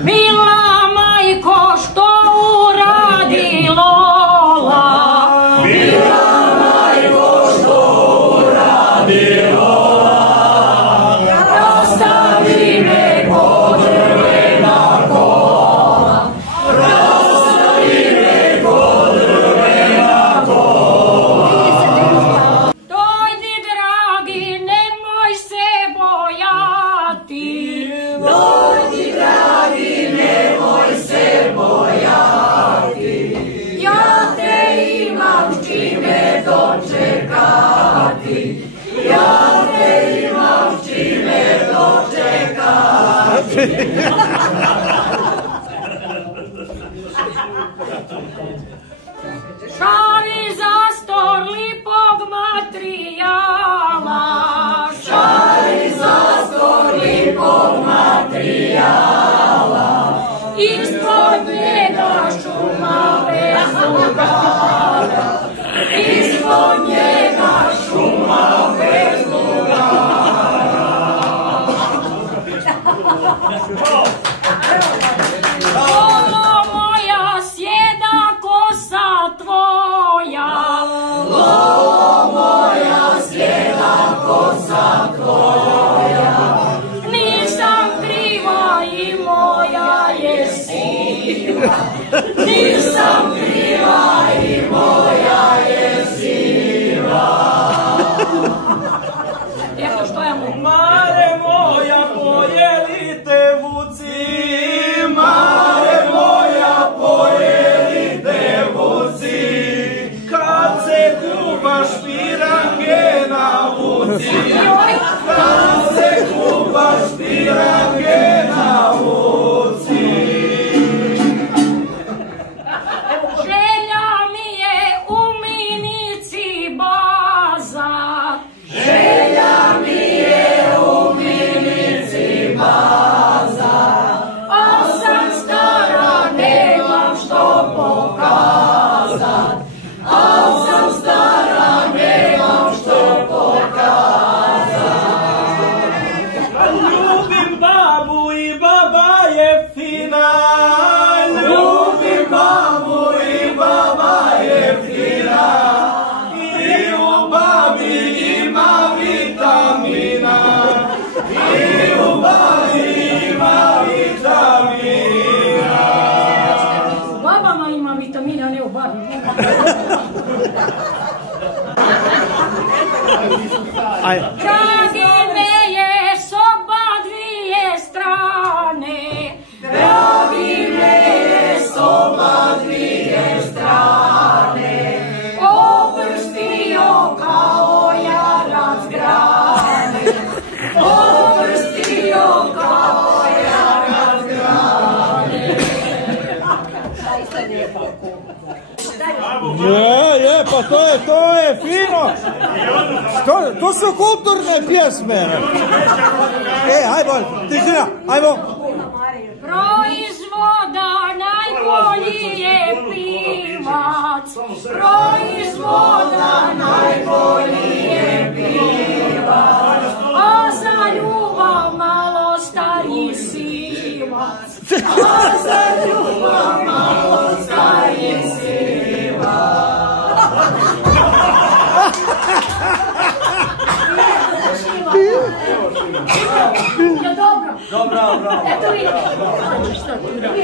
Mila majko, što uradi Lola? Mila majko, što uradi Lola? Rastavi me kod drvena kola. Rastavi me kod drvena kola. Dojdi, dragi, nemoj se bojati. Dojdi, dragi, nemoj se bojati. Ja te imam čime dočekati. Ja te imam čime dočekati. Šavi zastor lipog materijala. Šari zastor lipog materijala. Ispod njega šuma bez lugara. Ispod njega šuma bez Lolo moja, sjeda kosa tvoja. Lolo moja, sjeda kosa tvoja. Nisam kriva i moja je siva. Nisam kriva i moja je siva. Eto što ja mogu. Mare moja, pojelite vuci, Mare moja, pojelite vuci. kad se kupaš pirange na vuci. Kad se kupaš pirange na vuci. Želja mi je u minici baza. Želja mi je u minici baza. Al sam stara, nemam što pokazat. Al sam stara, nemam što pokazat. Ljubim babu i baba je fina. Ljubim babu i baba je fina. I u babi ima vitamina. I u babi ima vitamina. U babama ima vitamina, a ne u babi. Dragi me je s oba dvije strane. Dragi me je s oba dvije strane. Oprstio kao jarac grane. Oprstio kao jarac grane. Je, pa to je fino. To su kulturne pjesme. Ajmo, tišina, ajmo. Proizvoda najbolji je pivac. Proizvoda najbolji je pivac. A za ljubav malo stariji sivac. A za ljubav malo stariji sivac. Ja dobro. Dobro. Eto vidiš. Što tu radi?